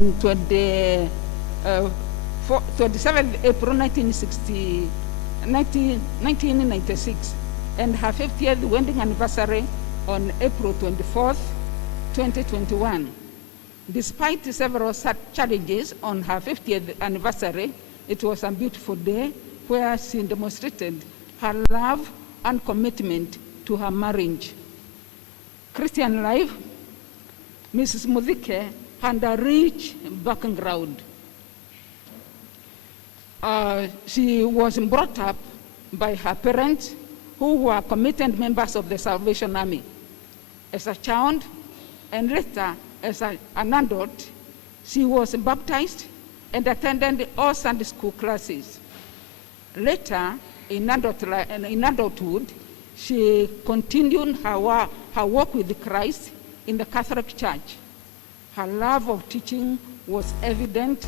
27th April 1996, and her 50th wedding anniversary on April 24th, 2021. Despite several challenges on her 50th anniversary, it was a beautiful day where she demonstrated her love and commitment to her marriage. Christian life, Mrs. Muthike had a rich background. She was brought up by her parents, who were committed members of the Salvation Army. As a child, and later as an adult, she was baptized and attended all Sunday school classes. Later, in adulthood, she continued her work with Christ in the Catholic Church. Her love of teaching was evident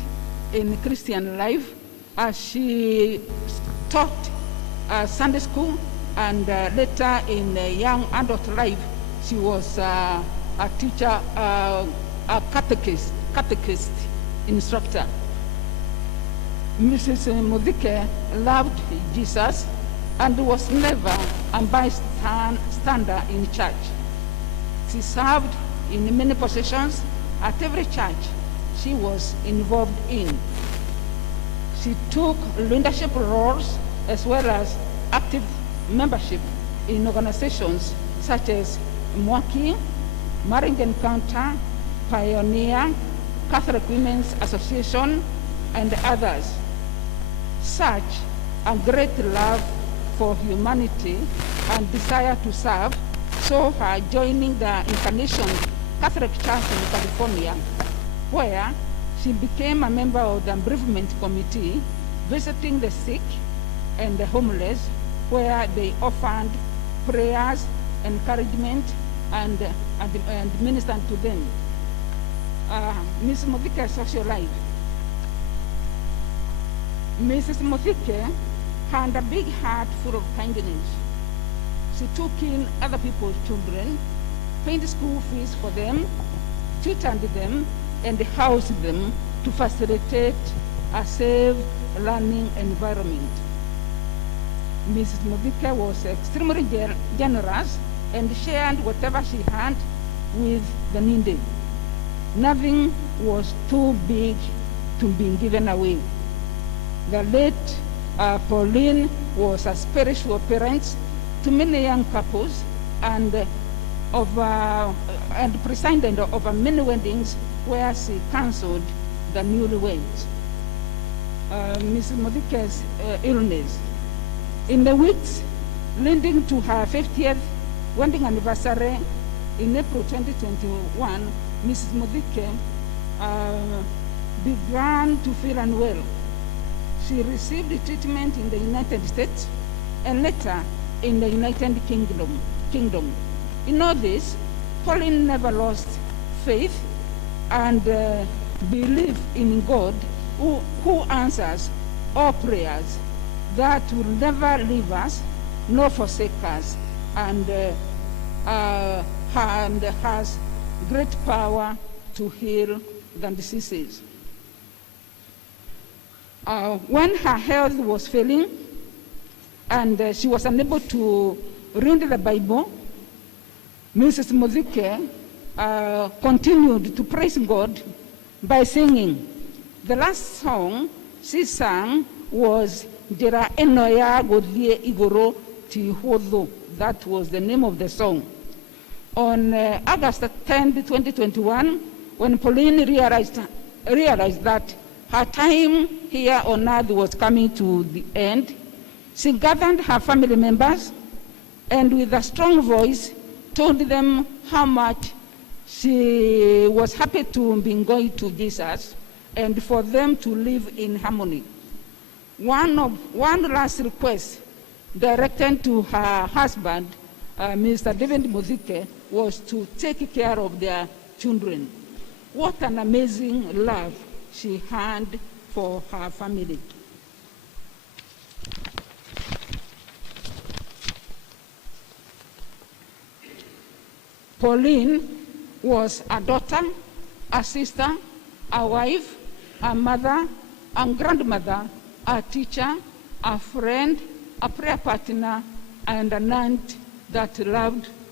in Christian life as she taught Sunday school, and later in young adult life, she was a teacher, a catechist instructor. Mrs. Muthike loved Jesus and was never a bystander in church. She served in many positions at every church she was involved in. She took leadership roles as well as active membership in organizations such as Muthike, Marriage Encounter, Pioneer, Catholic Women's Association, and others. Such a great love for humanity and desire to serve saw her joining the Incarnation Catholic Church in California, where she became a member of the bereavement committee, visiting the sick and the homeless, where they offered prayers, encouragement, and ministered to them. Ms. Muthike's social life. Mrs. Muthike had a big heart full of kindness. She took in other people's children, paid school fees for them, tutored them, and housed them to facilitate a safe learning environment. Mrs. Muthike was extremely generous and shared whatever she had with the needy. Nothing was too big to be given away. The late Pauline was a spiritual parent to many young couples and presided over many weddings where she counseled the newlyweds. Mrs. Muthike's illness. In the weeks leading to her 50th wedding anniversary in April 2021, Mrs. Muthike began to feel unwell. She received treatment in the United States and later in the United Kingdom. In all this, Pauline never lost faith and belief in God, who answers all prayers, that will never leave us nor forsake us, and has great power to heal the diseases. When her health was failing and she was unable to read the Bible, Mrs. Muthike continued to praise God by singing. The last song she sang was Jera Enoya Godie Igoro Tihodo. That was the name of the song. On August 10, 2021, when Pauline realized that her time here on earth was coming to the end, she gathered her family members and with a strong voice told them how much she was happy to be going to Jesus and for them to live in harmony. One last request directed to her husband, Mr. David Muthike, was to take care of their children. What an amazing love she had for her family. Pauline was a daughter, a sister, a wife, a mother, a grandmother, a teacher, a friend, a prayer partner, and an aunt that loved